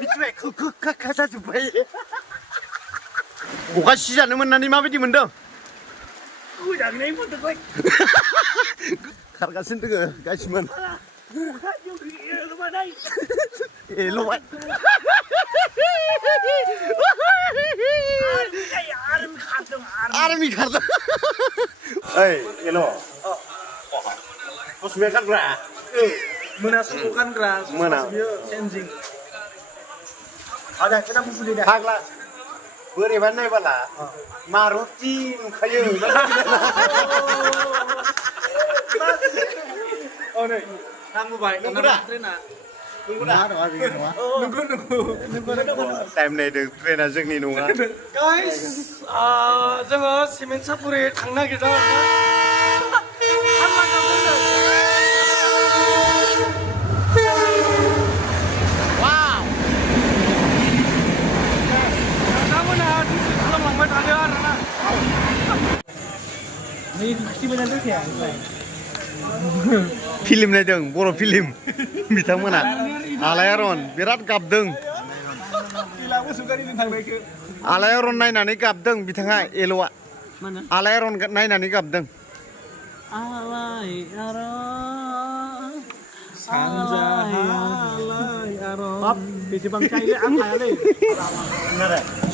मिथिबाय खा जाजोब्बाय अखा सिजानो मोननानै माबायदि मोनदों मोजाङै मोनदोंलै खारगासिनो दोङो गासिमोन एल'बाय आर्मि खारदों ओइ एल' कसुमिया गानग्रा मोना समाव गानग्रा मोना बियो चेन्जिं आदा खोना बुंफुदो दे फाग्ला बोरैबा नायबाला मारुति नुखायो औ नै नांबोबाय नंगौदा ट्रेना टाइम नायदों ट्रेना जोंनि नङा गाइस जोङो सिमेन्ट सापुरि थांनो नागिरदों फिल्म नायदों बर' फिल्म बिथांमोना आलायारन बिराद गाबदों आलायारन नायनानै गाबदों बिथाङा एल'आ आलायारन नायनानै गाबदों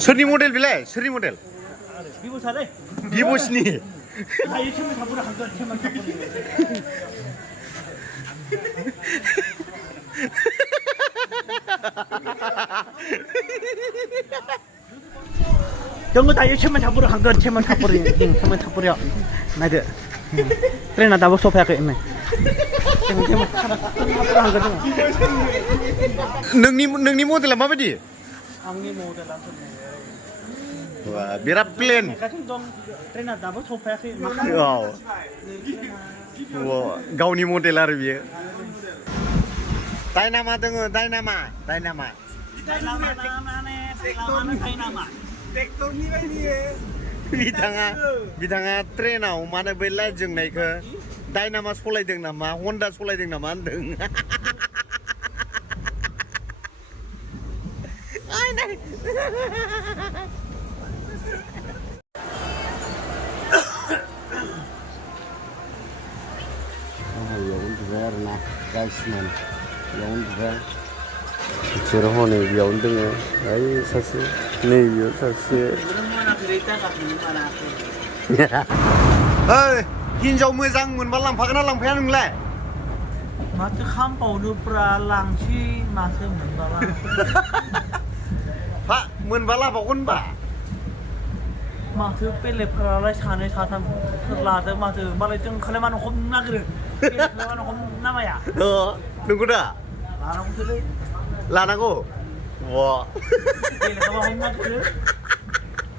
सोरनि मडेल बेलाय सोरनि मडेल भिभ'सनि जोङो दायो सेमोन थापुराव थांगोन सेमोन थापुरियाव नायदो ट्रेना दाबो सफैयाखै नोंनि मडेला माबायदि आंनि मडेला बिराद प्लेन ट्रेना दाबो सफैयाखै गावनि मडेल आरो बियो डायनामा दोङो डायनामा बिथाङा ट्रेनाव माने बै लाइट जोंनायखौ डायनामा सलायदों नामा हन्डा सलायदों नामा होनदों बेयाव उन्दुबाय आरोना गाइसमोन बेयाव उन्दुबाय बिसोर हनै बेयावनो दोङो ओइ सासे नैबेयाव सासे ओइ हिनजाव मोजां मोनबा लांफागोन ना लांफाया नोंलाय माथो खामबावनोब्रा लांसै माथो मोनबाला मोनबा लाबावगोन होनबा माथो बेलेगफ्रालाय सानै साथामफोर लादो माथो मालाय जोंखौलाय मानो हमनो नागिरो बेलेगखौलाय मानो हमनो नामाया नंगौ दा लानांगौसोलै लानांगौ बेलेगखौबा हमनो नागिरो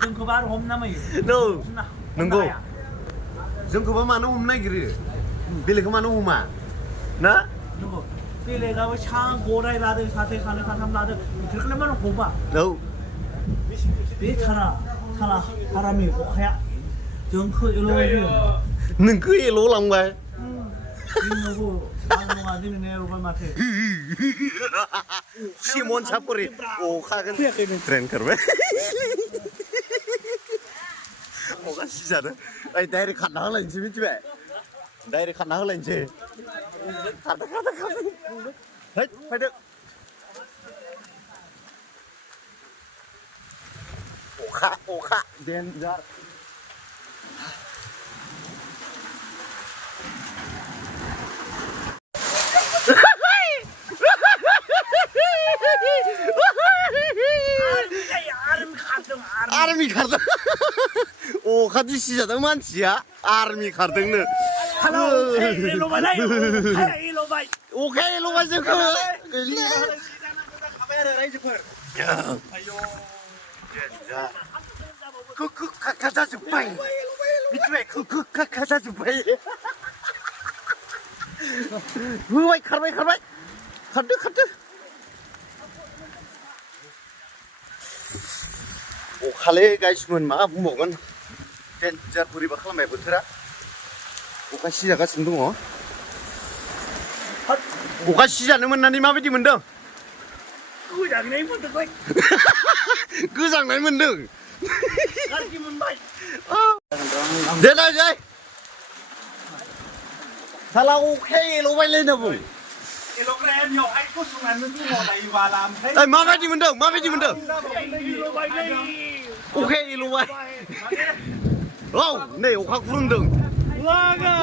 जोंखौबा आरो हमनो नामायो नंगौ जोंखौबा मानो हमनो नागिरो बेलेगखौ मानो हमा ना नंगौ बेलेगाबो गराय लादों सासे सानै साथाम लादों बिसोरखौलाय मानो हमा बे हारामि अखाया जोंखौ एल' नोंखौ एल' लांबाय सिमन सापरि अखागोन ट्रेन खारबाय अखा सिजादों ओइ डाइरेक्ट खारना होलायनोसै मिथिबाय डाइरेक्ट खारना होलायनोसै खारदों फैदो अखा डेन्जार आर्मि खारदों अखा दिसि जादों मानसिया आर्मि खारदोंनो अखाया एल'बाय जोंखौ खा जाजोब्बाय मिथिबाय खा जाजोब्बाय होबाय खारबाय खारदो अखालै गाइसमोन मा बुंबावगोन डेन्जार बोरैबा खालामबाय बोथोरा अखा सिजागासिनो दङ अखा सिजानो मोननानै माबायदि मोनदों गोजांनाय मोनदोंलाय गोजांनाय मोनदों गाज्रि मोनबाय दे जै साला अखाया एल'बायलायना बुं एल'ग्राया बेयावहाय गसंनानै दङ नायोबाला ओमफ्राय ओइ माबायदि मोनदों अखाया एल'बाय औ नै अखा खुरुमदों लागा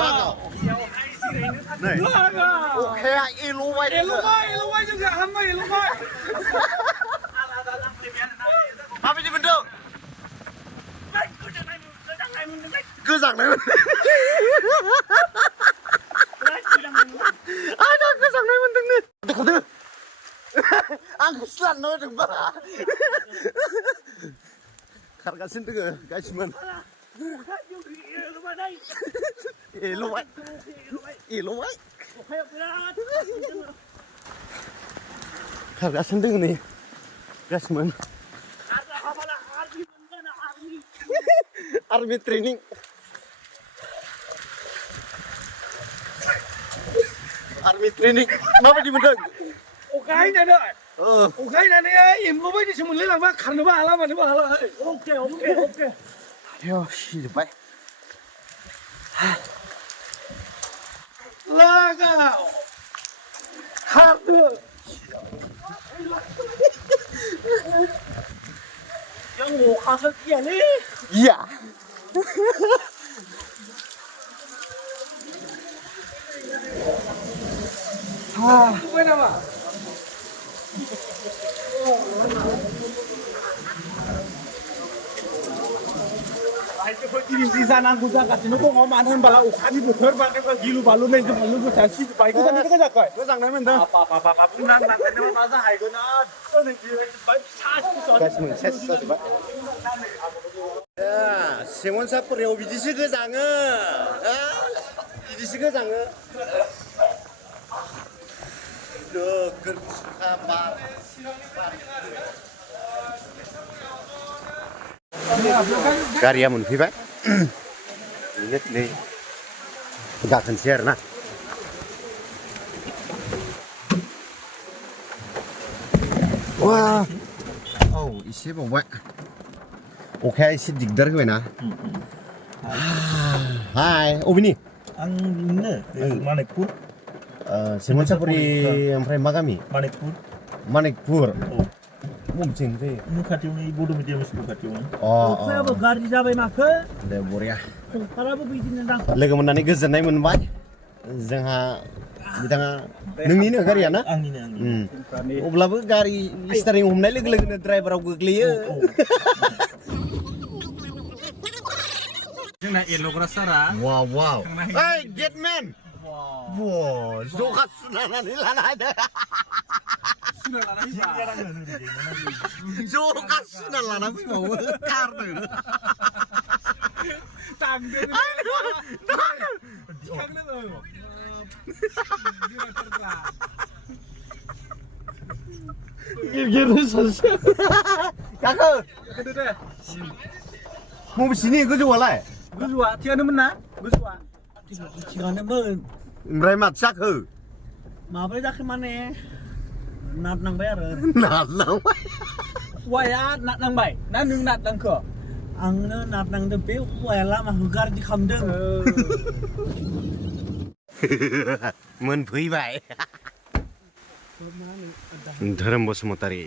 नै अखाया एल'बाय जोंहा हामबाय एल'बाय माबायदि मोनदों गोजांनाय मोनदों आंहा गोजांनाय मोनदोंनो देखौदो आंखौ स्लाननो होदों बारा खारगासिनो दोङो गासिमोन एल'बाय खारगासिनो दोङो नै गासिमोन आर्मि ट्रेनिं माबायदि मोनदों अखा हायनानै एम्बु बायदिसो मोनलायलांबा खारनोबो हाला मानोबो हाला अके आयौ सिजोब्बाय लागाव खारदो जों अखाखौ गियालै गिया फैबाय नामा आइजोफोर गिदिर जानांगौ जागासिनो दङ मानो होनबाला अखानि बोथोर बानायबा गिलु बालु नै जों बालु गोसा सिजोब्बाय गोजाननिफ्राय गोजाखै गोजांनाय मोनदों बुंनांलांनायनि मा जाहैगोन गासिमोन सेस जाजोब्बाय सेमोनसापुरियाव बिदिसो गोजाङो बिदिसो गोजाङो नोगोर गुसुखा बार गारिया मोनफैबाय नै गाखोनोसै आरोना वा औ एसे बावबाय अखाया एसे दिगदार होबायना हाय अबेनि आं बिनो मानिकपुर सेमोनसापुरि ओमफ्राय मा गामि मानिकपुर बबेथिं जायो न' खाथियावनो बड' मिडियाम स्कुल खाथियावनो अखायाबो गाज्रि जाबाय माखो दे बरिया अखायाबो बिदिनो दां लोगो मोननानै गोजोननाय मोनबाय जोंहा बिथाङा नोंनिनो गारिया ना आंनिनो अब्लाबो गारि स्टारिं हमनाय लोगो लोगोनो ड्राइभाराव गोग्लैयो जोंना एल'ग्रा सारा वाव वाव ओइ गेटमेन जखा सुनानै लाना हायदो जखा सुना लाना फैबावो कारदो गाखो बबेसिनि गोजौआलाय गोजौआ थिगानोमोन ना गोजौआ थिगानोमोन ओमफ्राय माथो जाखो माब्रै जाखो माने नादनांबाय आरो नादनांबाय हौवाया नादनांबाय ना नों नादनांखो आंनो नादनांदों बे हौवाया लामाखौ गाज्रि खालामदों मोनफैबाय धोरोम बसुमतारी